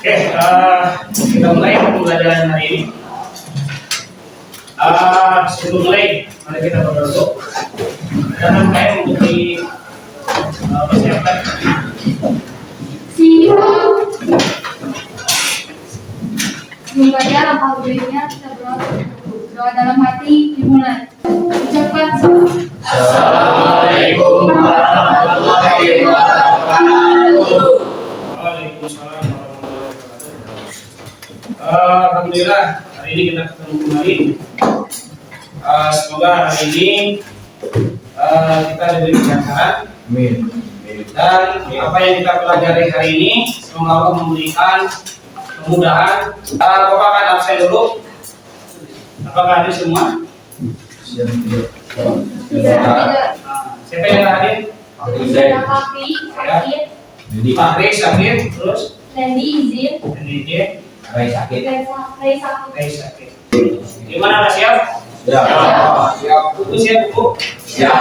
Oke, kita mulai pembelajaran hari ini. Sebelum mulai, mari kita berdoa dan mulai untuk persiapkan. Membaca alhamdulillah kita berdoa dalam hati dimulai. Ucapkan Assalamualaikum warahmatullahi wabarakatuh. Waalaikumsalam warahmatullahi wabarakatuh. Alhamdulillah hari ini kita ketemu kembali. Semoga hari ini kita diberi kelancaran. Amin. Dan apa yang kita pelajari hari ini semoga Allah memberikan kemudahan. Bapak akan absen dulu. Apakah hadir semua? tidak Siapa yang hadir? Kafi, sakit, Pak Rey sakit, terus Lendi izin, DJ Rai sakit. Ray sakit. Rey sakit. Gimana, Mas siap? Ya. Buku siap, buku? Ya.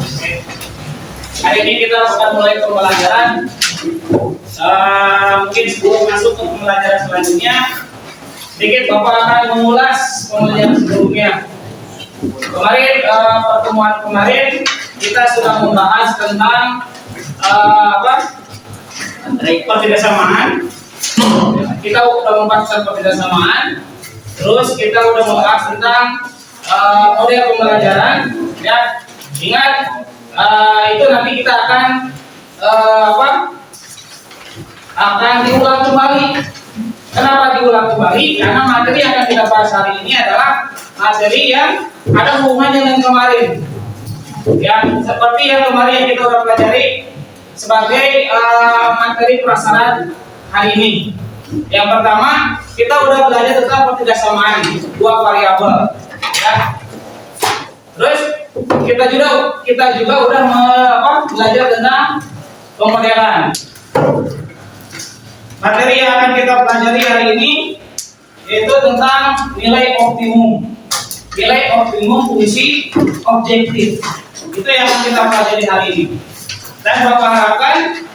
Oke. Hari ini kita akan mulai pembelajaran. Mungkin sebelum masuk ke pembelajaran selanjutnya, sedikit Bapak akan mengulas pembelajaran sebelumnya. Kemarin pertemuan kemarin kita sudah membahas tentang perbedasamaan. Kita sudah membahas perbedasamaan. Terus kita sudah membahas tentang model pembelajaran. Ya, ingat itu nanti kita akan diulang kembali. Kenapa diulang kembali? Karena materi yang akan kita bahas hari ini adalah materi yang ada hubungannya dengan kemarin. Ya, seperti yang kemarin yang kita sudah pelajari sebagai materi prasaran hari ini. Yang pertama, kita sudah belajar tentang perbedasamaan dua variabel. Ya. Terus kita juga udah belajar tentang pemodelan. Materi yang akan kita pelajari hari ini yaitu tentang nilai optimum. Nilai optimum fungsi objektif. Itu yang akan kita pelajari hari ini. Dan Bapak harapkan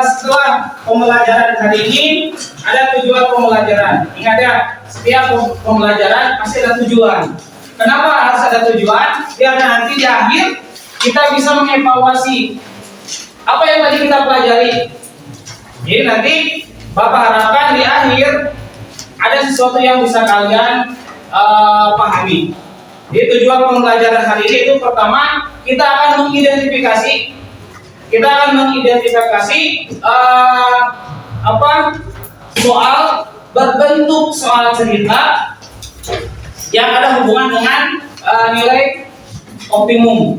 setelah pembelajaran hari ini ada tujuan pembelajaran. Ingat ya, setiap pembelajaran pasti ada tujuan. Kenapa harus ada tujuan? Biar nanti di akhir kita bisa mengevaluasi apa yang tadi kita pelajari. Jadi nanti Bapak harapkan di akhir ada sesuatu yang bisa kalian pahami. Jadi tujuan pembelajaran hari ini itu pertama kita akan mengidentifikasi soal berbentuk soal cerita yang ada hubungan dengan nilai optimum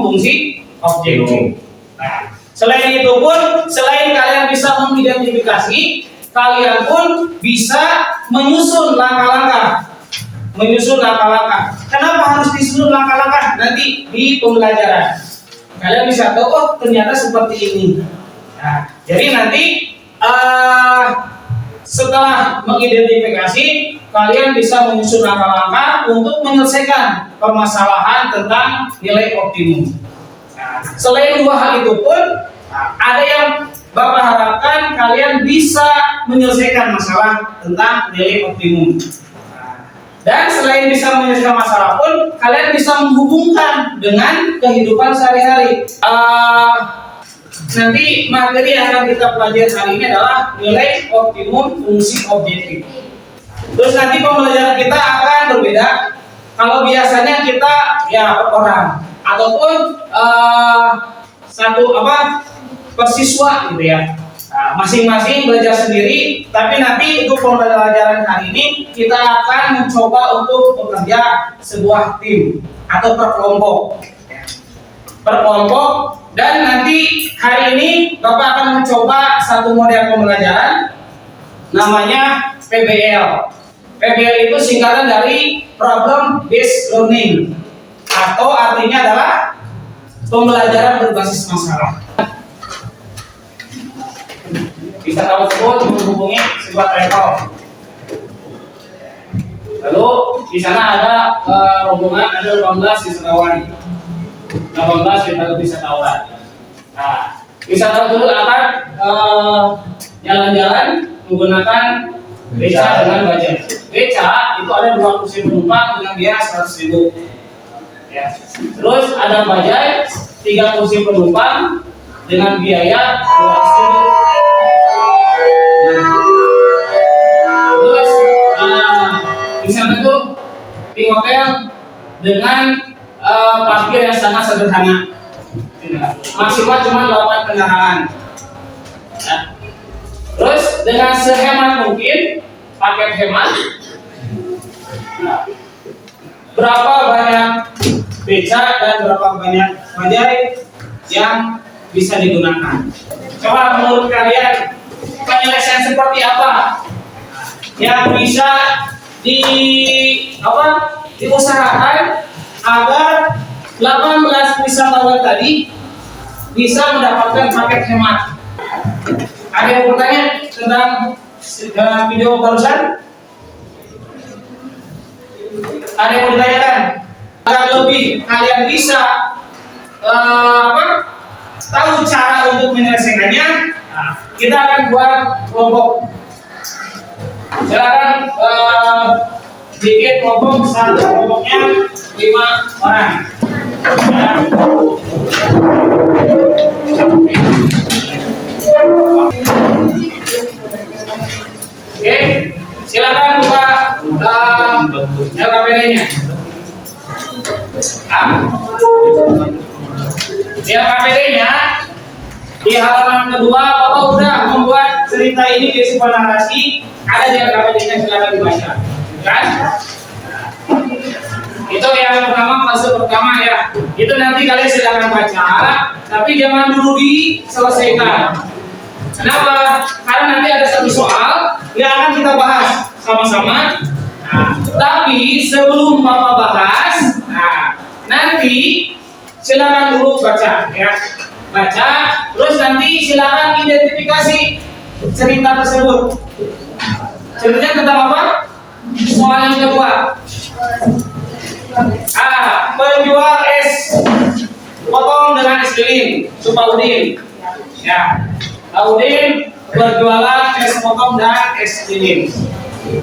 fungsi objektif. Nah, selain itu pun, selain kalian bisa mengidentifikasi, kalian pun bisa menyusun langkah-langkah. Kenapa harus disusun langkah-langkah? Nanti di pembelajaran kalian bisa tahu, oh ternyata seperti ini. Nah, jadi nanti setelah mengidentifikasi, kalian bisa menyusun langkah-langkah untuk menyelesaikan permasalahan tentang nilai optimum. Nah, selain dua hal itu pun, ada yang Bapak harapkan kalian bisa menyelesaikan masalah tentang nilai optimum. Dan selain bisa menyelesaikan masalah pun, kalian bisa menghubungkan dengan kehidupan sehari-hari. Nanti materi yang akan kita pelajari hari ini adalah nilai optimum fungsi objektif. Terus nanti pembelajaran kita akan berbeda. Kalau biasanya kita ya per orang ataupun persiswa gitu ya. Nah, masing-masing belajar sendiri, tapi nanti untuk pembelajaran hari ini kita akan mencoba untuk bekerja sebuah tim atau per kelompok, dan nanti hari ini Bapak akan mencoba satu model pembelajaran namanya PBL. PBL itu singkatan dari Problem Based Learning, atau artinya adalah pembelajaran berbasis masalah. Bisa telepon menghubungi sebuah travel. Lalu di sana ada rombongan, ada 18 wisatawan. 18 wisatawan. Nah, Wisatawan dulu akan jalan-jalan menggunakan beca dengan bajai. Beca itu ada 2 kursi penumpang dengan biaya 100.000. Ya. Terus ada bajai 3 kursi penumpang dengan biaya 200.000. Terus di sana tuh di hotel dengan parkir yang sangat sederhana. Maksimal cuma 8 kendaraan. Ya. Terus dengan sehemat mungkin, paket hemat. Nah, berapa banyak beca dan berapa banyak bajai yang bisa digunakan? Coba menurut kalian penyelesaian seperti apa yang bisa diusahakan agar 18 wisatawan tadi bisa mendapatkan paket hemat? Ada yang bertanya tentang video barusan? Ada yang bertanyakan? Agar lebih kalian bisa tahu cara untuk menyelesaikannya, kita akan buat kelompok. Silakan bikin kelompok, satu kelompoknya 5 orang. Oke, silakan buka LKPD-nya. Di LKPD-nya di halaman kedua, Bapak udah membuat cerita ini di sebuah narasi, ada di LKPD-nya, silakan dibaca. Kan? Itu yang pertama, fase pertama ya. Itu nanti kalian silakan baca, tapi jangan dulu diselesaikan. Kenapa? Karena nanti ada satu soal yang akan kita bahas sama-sama. Tapi sebelum Bapak bahas, nanti silakan dulu baca ya. Baca, terus nanti silakan identifikasi cerita tersebut. Ceritanya tentang apa? Soal yang kedua. Penjual es potong dengan es krim, Supaudin. Ya. Udin berjualan es potong dan es krim.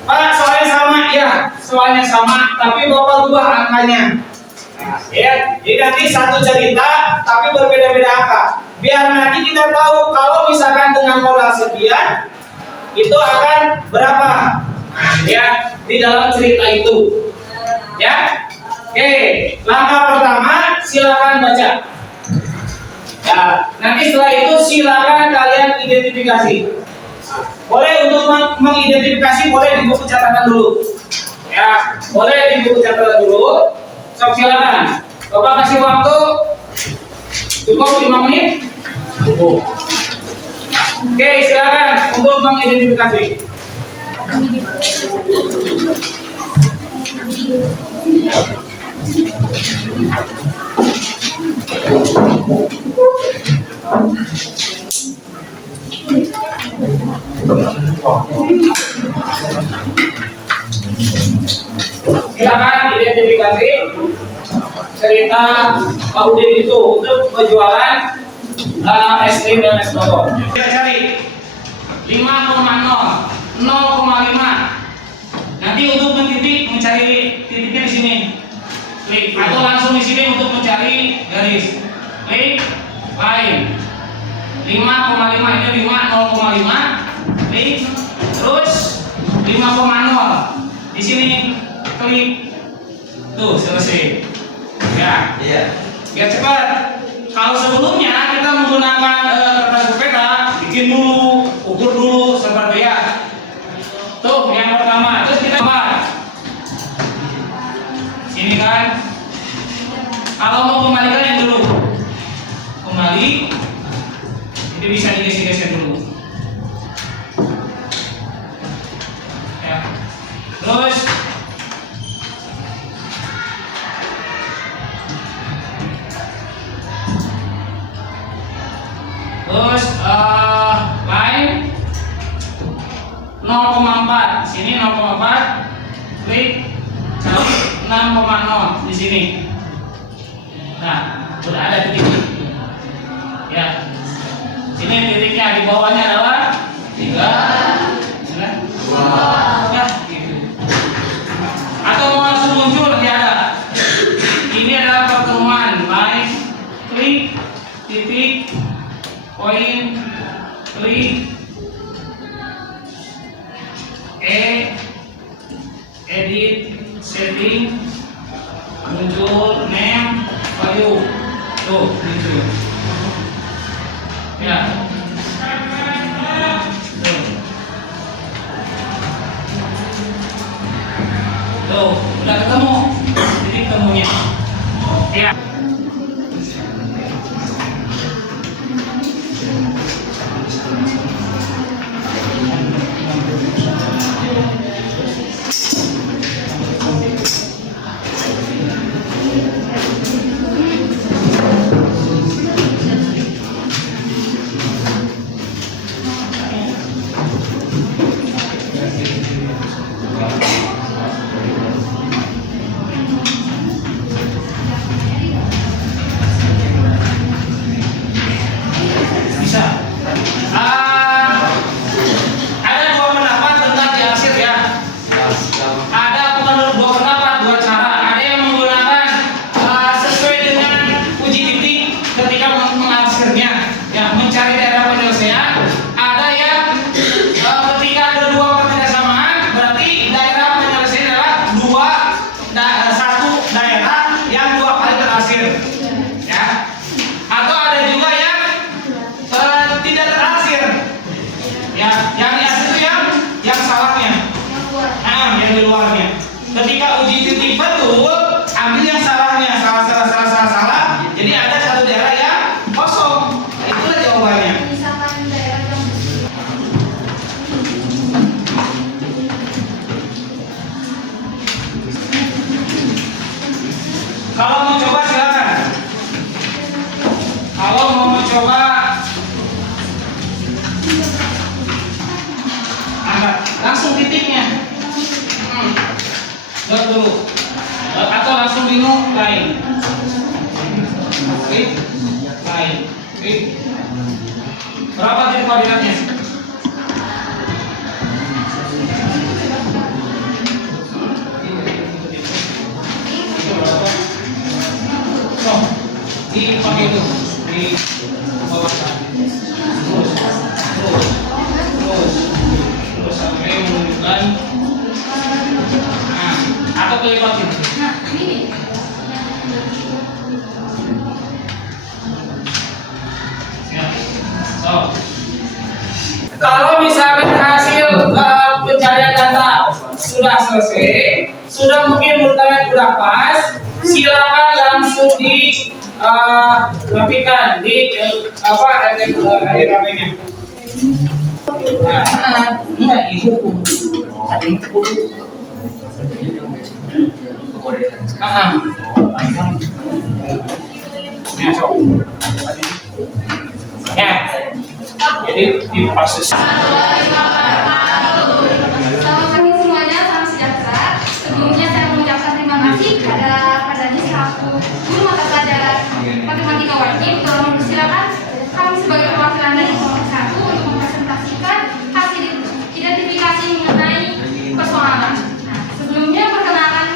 Pak, soalnya sama ya, soalnya sama, tapi Bapak ubah angkanya. Ya, jadi nanti satu cerita tapi berbeda-beda angka. Biar nanti kita tahu kalau misalkan dengan modal sekian itu akan berapa. Ya, di dalam cerita itu. Ya. Oke, langkah pertama silakan baca. Ya, nanti setelah itu silakan kalian identifikasi. Boleh untuk mengidentifikasi, boleh di buku catatan dulu. Ya, boleh di buku catatan dulu. So, silakan. Bapak kasih waktu cukup 5 menit. Cukup. Oke, silakan untuk mengidentifikasi. Silakan identifikasi cerita Pak Udin itu untuk penjualan es krim dan es potong. Kita cari 5,0, 0,5. Nanti untuk mencari titiknya di sini, klik atau langsung di sini untuk mencari garis. Klik lain 5,5 ini 5 0,5. Klik terus 5,0 di sini klik tuh selesai. Ya, iya. Biar cepat. Kalau sebelumnya kita menggunakan kertas peta, bikin dulu, ukur dulu seperti ya. Tuh yang pertama, terus kita buat sini kan. Kalau mau kembalikan yang dulu, kembali, itu bisa digeser-geser dulu. Ya. Terus line 0,4 sini 0,4 klik 6,0 di sini. Nah, sudah ada titik ya. Ini titiknya, di bawahnya adalah 3. Ya, gitu. Atau mau langsung muncul nanti ada. Ini adalah pertemuan by klik titik poin klik edit setting muncul name value tuh muncul ya tuh udah ketemu jadi ketemunya ya. Bisa. Ada dua pendapat tentang diarsir ya. Ada menurut dua pendapat, dua cara. Ada yang menggunakan sesuai dengan uji titik ketika mengarsirnya, ya mencari daerah penyelesaian. Ada yang ketika ada dua kebersamaan, berarti daerah penyelesaian adalah satu daerah yang dua kali terarsir, ya. Atau ada juga yang tidak terarsir, ya. Yang diarsir itu yang salahnya, yang di luarnya. Ketika uji titik betul, ambil yang salahnya, salah. Jadi ada satu daerah yang kosong. Itulah jawabannya. Misalkan daerah yang Kalau mau coba silakan. Kalau mau mencoba, angkat langsung titiknya. Dot dulu. Atau langsung bingung lain. Klik lain. Klik. Berapa titik koordinatnya? Oh, dipakai itu di bawah sana. Terus sampai menunjukkan. Nah, atau kelipatin. nah ini Ya. So. Kalau misalkan hasil pencarian data sudah selesai, sudah mungkin menurut kalian sudah pas, silakan langsung di rapikan di ramenya. Nah, itu ya, jadi di proses. Selamat pagi semuanya, salam sejahtera. Sebelumnya saya mengucapkan terima kasih pada selaku guru mata pelajaran matematika wajib. Tolong silakan kami sebagai perwakilan dari kelompok 1 untuk mempresentasikan hasil identifikasi mengenai persoalan. Nah, sebelumnya perkenalkan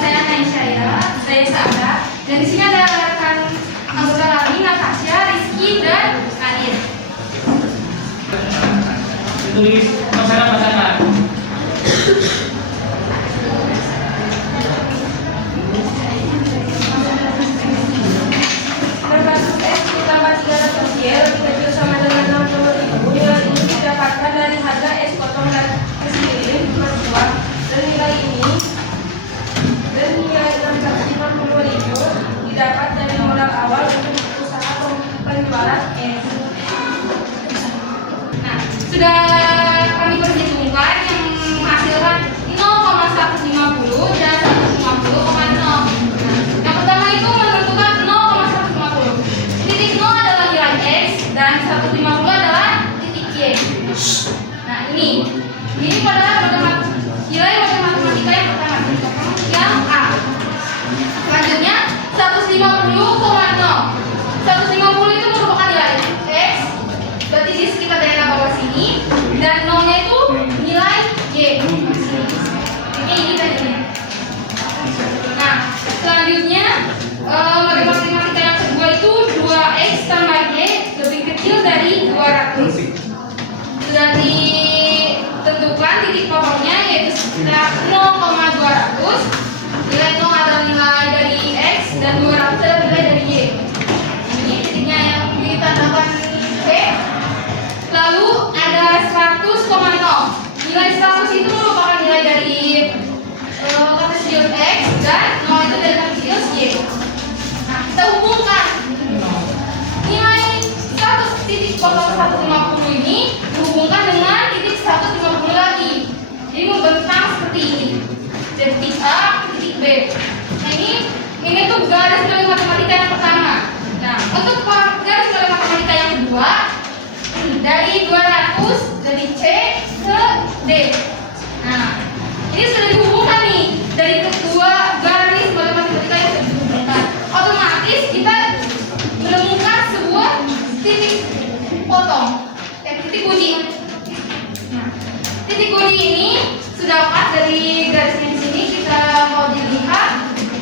saya Naisyah, saya Sada, dan di sini ada rekan anggota kami Natasha, Rizky, dan Adit. Tulis masalah. Berbasis X ditambah 300 Y lebih kecil sama dengan 60.000. Nilai ini didapatkan dari harga S potong dan S kirim plus 2. Dan nilai 650.000 didapat dari modal awal untuk usaha penjualan S. Nah, sudah kami perhitungkan yang menghasilkan 0,150 dan 150,0. Yang pertama itu menentukan 0,150. Titik 0 adalah nilai X dan 150 adalah titik Y. Nah, ini adalah nilai matematika yang pertama, yang A. Selanjutnya 150,0. 150 itu merupakan nilai X nilai dari Y. Ini titiknya yang ditandahkan B. Lalu ada 100,0. Nilai 100 itu merupakan nilai dari kartesius X dan 0 itu dari kartesius Y. Nah, kita hubungkan nilai 100.150 ini dihubungkan dengan titik 150 lagi. Jadi membentang seperti ini. Dari titik A ke titik B. Nah, ini tuh garis nilai matematika yang pertama. Nah, untuk garis nilai matematika yang kedua, dari 200 dari C ke D. Nah, ini sudah dihubungkan nih dari kedua garis matematika yang sudah dihubungkan. Otomatis kita menemukan sebuah titik potong, titik uji. Nah, titik uji ini sudah pas dari garisnya di sini. Kita mau dilihat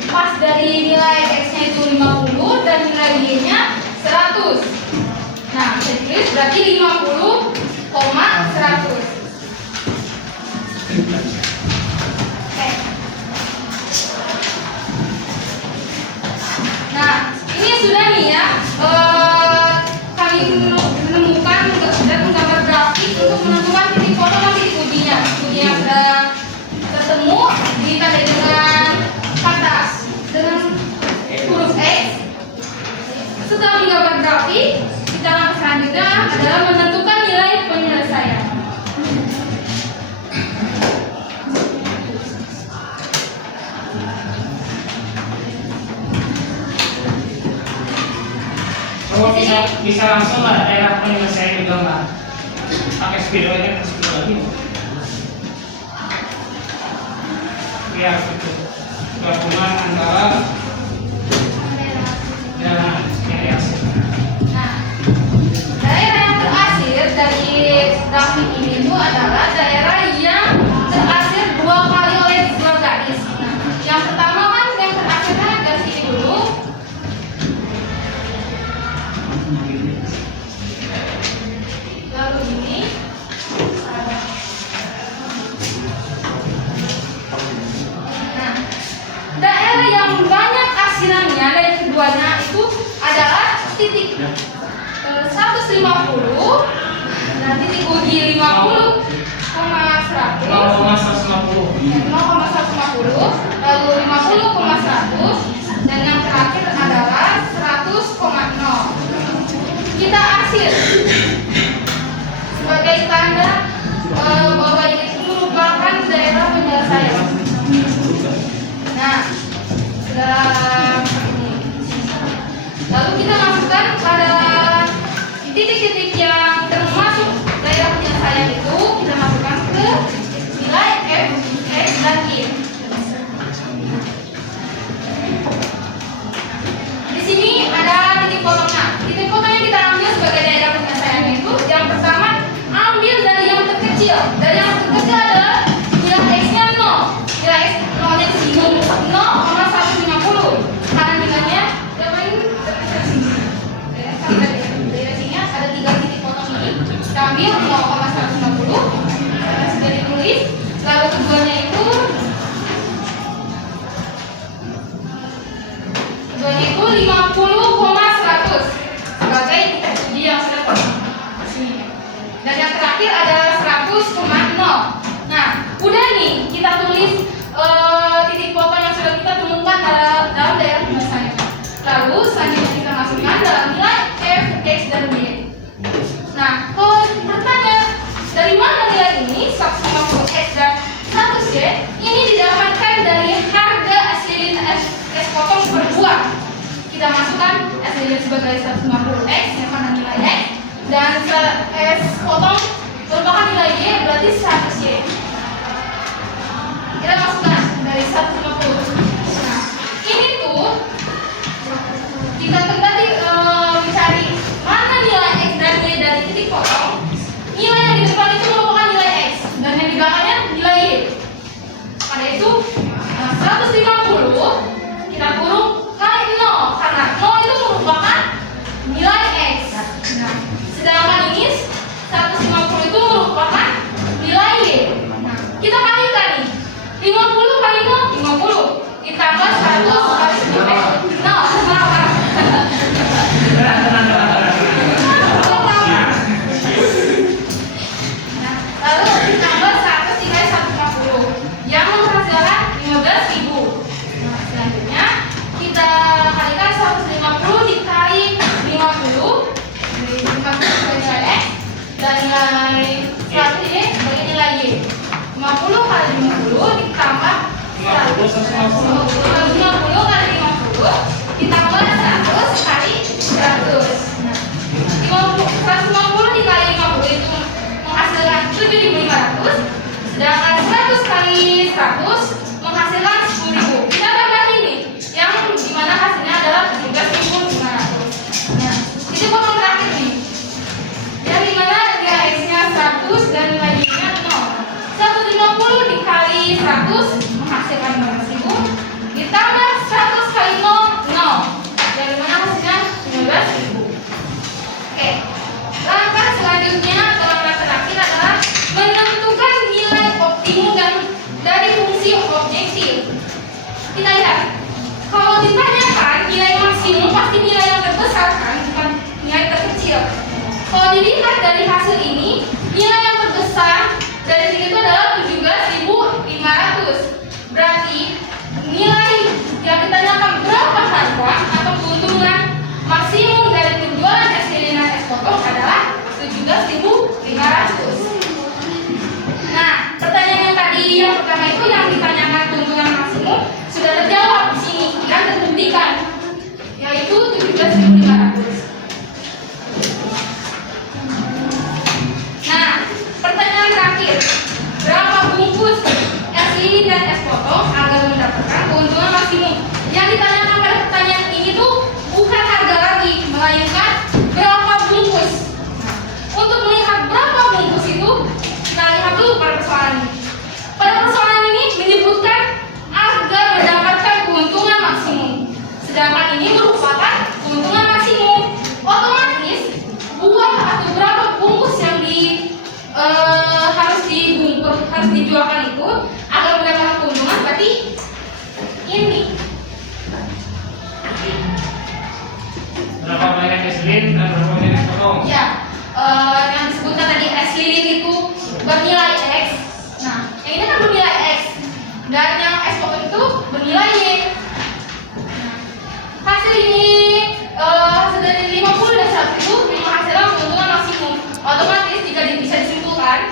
pas dari nilai X-nya itu 50 dan nilai Y-nya 100. Nah, bisa ditulis berarti 50,100. Oke. Nah, ini sudah nih ya. Kami menemukan dan menggambar grafik untuk menentukan titik potong dan titik ujinya. Uji yang sudah tertemu ditandai dengan kata dengan huruf X. Setelah menggambar grafik, kita langkah selanjutnya adalah menentukan nilai penyelesaian. Oh, bisa langsung lah daerah penyelesaian digambar. Pakai spidol ini, spidol lagi. Biar itu gabungan antara dan reaksi. Nah, daerah yang terasir dari grafik ini itu adalah daerah yang terasir dua kali oleh dua garis. Nah, yang pertama kan yang terasirnya garis ini dulu. Lalu ini. Nah, daerah yang banyak asirannya dari keduanya itu adalah titik 150 dan titik uji 50,100, 0,150, lalu 50,100 dan yang terakhir adalah 100,0. Kita arsir sebagai tanda bahwa ini merupakan daerah penyelesaian. Nah, sudah ini. Lalu kita masukkan pada titik-titik yang termasuk daerah penyelesaian itu, kita masukkan ke nilai F, X, dan Y. Di sini ada titik potongnya. Titik potongnya kita ambil sebagai daerah penyelesaian itu. Yang pertama, ambil dari yang terkecil. Dari yang terkecil adalah nilai X-nya 0. Nilai X 0-nya di sini 0,150. Karena nilainya berapa ini? Dari sini ada 3 titik potong ini. Kita ambil 0,150. Sudah ditulis. Lalu keduanya itu 50,100 sebagai titik uji yang sudah potong. Dan yang terakhir adalah 100,0. Nah, udah nih kita tulis titik potong yang sudah kita temukan dalam daerah penyelesaian. Lalu selanjutnya kita masukkan dalam nilai F, X, dan Y. Nah, bertanya dari mana nilai ini 150X dan 100Y ini didapatkan dari harga asilin S potong per buah. Kita masukkan asilin sebagai 150X yang karena nilai X dan S potong merupakan nilai Y berarti 100Y. Kita masukkan dari 150. Nah, ini tuh kita tadi mencari mana nilai X dan Y dari titik potong. Nilai yang di depan itu merupakan nilai X dan yang di belakangnya nilai Y. Pada itu 150 kita kurung kali 0 karena 0 itu merupakan nilai X. Nah, sedangkan ini 150 itu merupakan nilai Y. Nah, kita kalikan nih. 50 kali 0, 50. Ditambah 100 kali 0. kecil. Kalau dilihat dari hasil ini, nilai yang terbesar dari sini itu adalah 17.500. Berarti nilai yang ditanyakan berapa harga atau keuntungan maksimum dari penjualan es lilin dan es potong adalah 17.500. Nah, pertanyaan yang tadi yang pertama itu yang ditanyakan keuntungan maksimum sudah terjawab di sini dan terbuktikan, yaitu 17.500. Nah, pertanyaan terakhir, berapa bungkus es lilin dan es potong agar mendapatkan keuntungan maksimum? Yang ditanyakan pada pertanyaan ini tuh bukan harga lagi, melainkan berapa bungkus. Untuk melihat berapa bungkus itu, kita lihat dulu pada persoalan ini. Pada persoalan ini menyebutkan agar mendapatkan keuntungan maksimum. Sedangkan ini merupakan keuntungan maksimum. Otomatis buah atau berapa bungkus yang harus dijualkan itu agar mendapatkan keuntungan berarti ini. Berapa banyak es lilin dan berapa banyak es potong? Ya, yang disebutkan tadi es lilin itu bernilai X. Nah, yang ini kan bernilai X dan yang es potong itu bernilai Y. Nah, hasil ini hasil dari 50 dan 100 itu memang hasilnya keuntungan maksimum. Otomatis jika bisa disimpulkan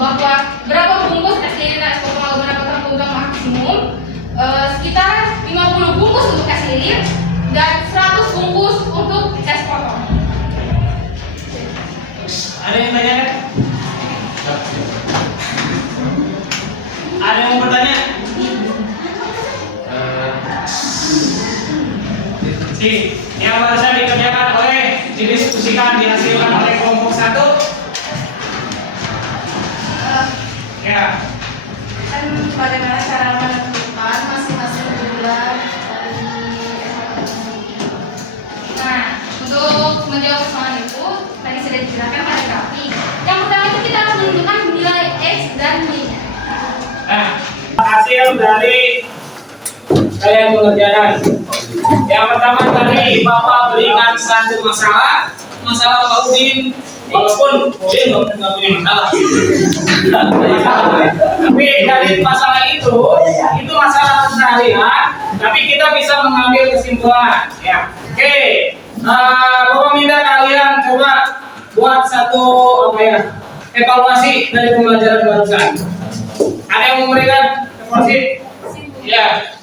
bahwa berapa bungkus es lilin dan es potong agar mendapatkan keuntungan maksimum, sekitar 50 bungkus untuk es lilin dan 100 bungkus untuk es potong. Ada yang tanya kan? Ada yang mau bertanya? Yang barusan dikerjakan oleh didiskusikan dihasilkan oleh kelompok 1. Ya. Kan bagaimana cara menentukan masing-masing jumlah dari Nah, untuk menjawab persoalan itu tadi sudah dijelaskan pada grafik. Yang pertama itu kita harus menentukan nilai X dan Y. Nah, hasil dari kalian mengerjakan. Yang pertama tadi Bapak berikan satu masalah Pak Udin, walaupun Udin nggak punya masalah. Tapi dari masalah itu masalah keseharian, tapi kita bisa mengambil kesimpulan. Ya, oke. Bapak minta kalian coba buat satu evaluasi dari pembelajaran barusan. Ada yang memberikan evaluasi? Ya.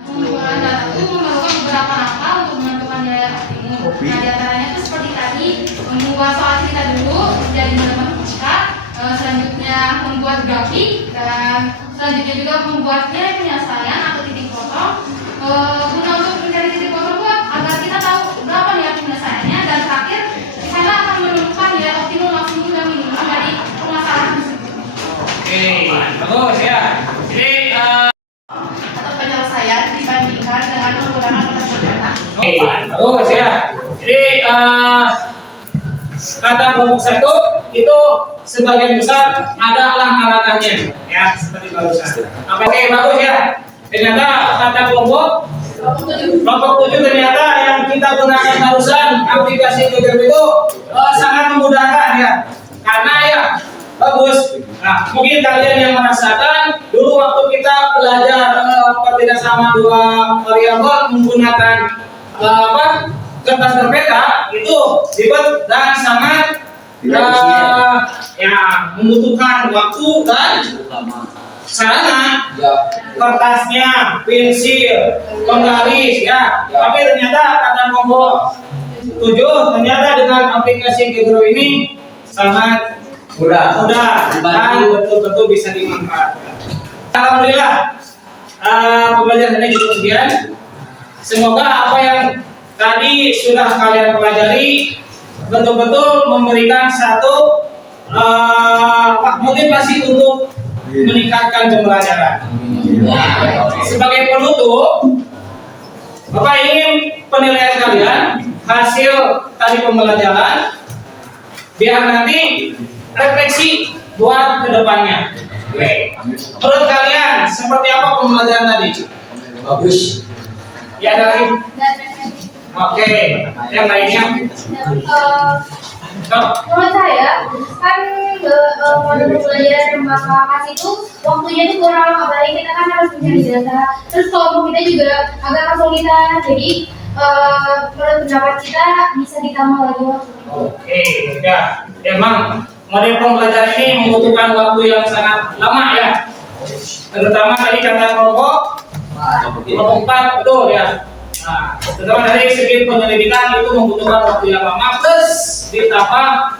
Pengumpulan data itu memerlukan beberapa langkah untuk menentukan nilai optimum. Nah, diantaranya itu seperti tadi, membuat soal kita dulu jadi benar-benar singkat, selanjutnya membuat grafik, dan selanjutnya juga membuat nilai penyelesaian atau titik potong. Guna untuk mencari titik potong agar kita tahu berapa nilai penyelesaiannya, dan terakhir di sana akan menemukan nilai optimum, maksimum, dan minimum dari permasalahan tersebut. Oke, bagus ya. Jadi atau penyelesaian dibandingkan dengan menggunakan penentuan data. oke, bagus ya. Jadi kata kelompok 1 itu sebagian besar ada langkah-langkahnya ya seperti barusan. Oke, bagus ya. Ternyata kata kelompok 7 ternyata yang kita gunakan barusan aplikasi Google itu sangat memudahkan ya. Karena ya bagus. Nah, mungkin kalian yang merasakan dulu waktu kita belajar perbedasan dua variabel menggunakan kertas berpeta itu ribet dan sangat membutuhkan waktu dan sarana, kertasnya, pensil, penggaris ya. Tapi ternyata kata kelompok 7 ternyata dengan aplikasi Google ini sangat mudah dan betul-betul bisa dimanfaatkan. Alhamdulillah pembelajaran ini cukup sekian. Semoga apa yang tadi sudah kalian pelajari betul-betul memberikan satu motivasi untuk meningkatkan pembelajaran. Sebagai penutup, Bapak ingin penilaian kalian hasil tadi pembelajaran biar nanti refleksi buat kedepannya. Menurut kalian seperti apa pembelajaran tadi? Bagus. Ya, ada lagi. Oke, yang lainnya. Menurut saya kan model pembelajaran yang Bapak kasih itu waktunya itu kurang, apalagi kita kan harus mencari data. Terus kelompok kita juga agak kesulitan, jadi menurut pendapat kita bisa ditambah lagi waktu. Oke, ya, emang model pembelajaran ini membutuhkan waktu yang sangat lama ya. Terutama tadi kata kelompok 4, betul ya. Nah, terutama dari segi penyelidikan itu membutuhkan waktu yang lama plus ditambah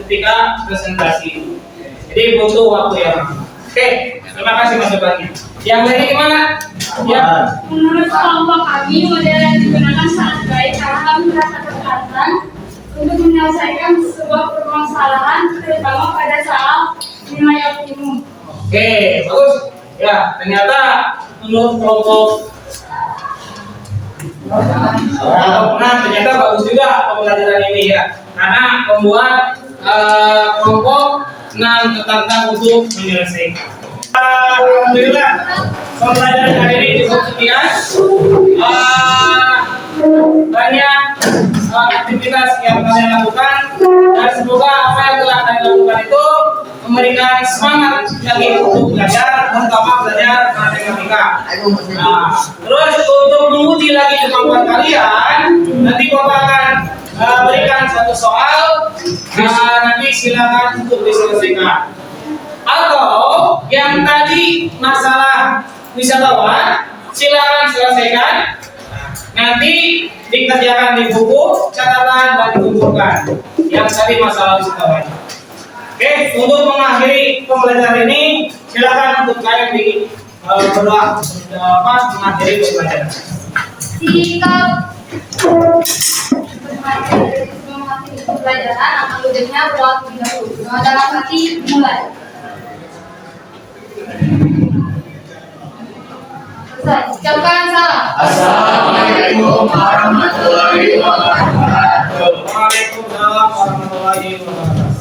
ketika presentasi. Jadi butuh waktu yang lama. Oke, terima kasih Mas Bagi. Yang lainnya gimana? Ya. Menurut kelompok kami, model yang digunakan sangat baik karena kami merasa tertantang untuk menyelesaikan sebuah permasalahan, terutama pada soal nilai optimum. Oke, bagus. Ya, ternyata menurut kelompok ternyata bagus juga pembelajaran ini ya, karena membuat kelompok tertantang untuk menyelesaikan. Alhamdulillah, pembelajaran hari ini cukup sekian. Banyak aktivitas yang kalian lakukan dan semoga apa yang telah kalian lakukan itu memberikan semangat lagi untuk belajar, terutama belajar matematika. Nah, terus untuk menguji lagi kemampuan kalian, nanti Bapak akan berikan satu soal, nanti silakan untuk diselesaikan. Atau yang tadi masalah wisatawan, silakan selesaikan. Nanti dikerjakan di buku, catatan dan dikumpulkan. Yang tadi masalah wisatawan. Oke, untuk mengakhiri pembelajaran ini, silakan untuk kalian di berdoa mengakhiri pembelajaran. Sikap mengakhiri pembelajaran akan ludahnya buat 30. Dalam hati mulai. Selesai. Ucapkan salam. Assalamualaikum warahmatullahi wabarakatuh. Waalaikumsalam warahmatullahi wabarakatuh.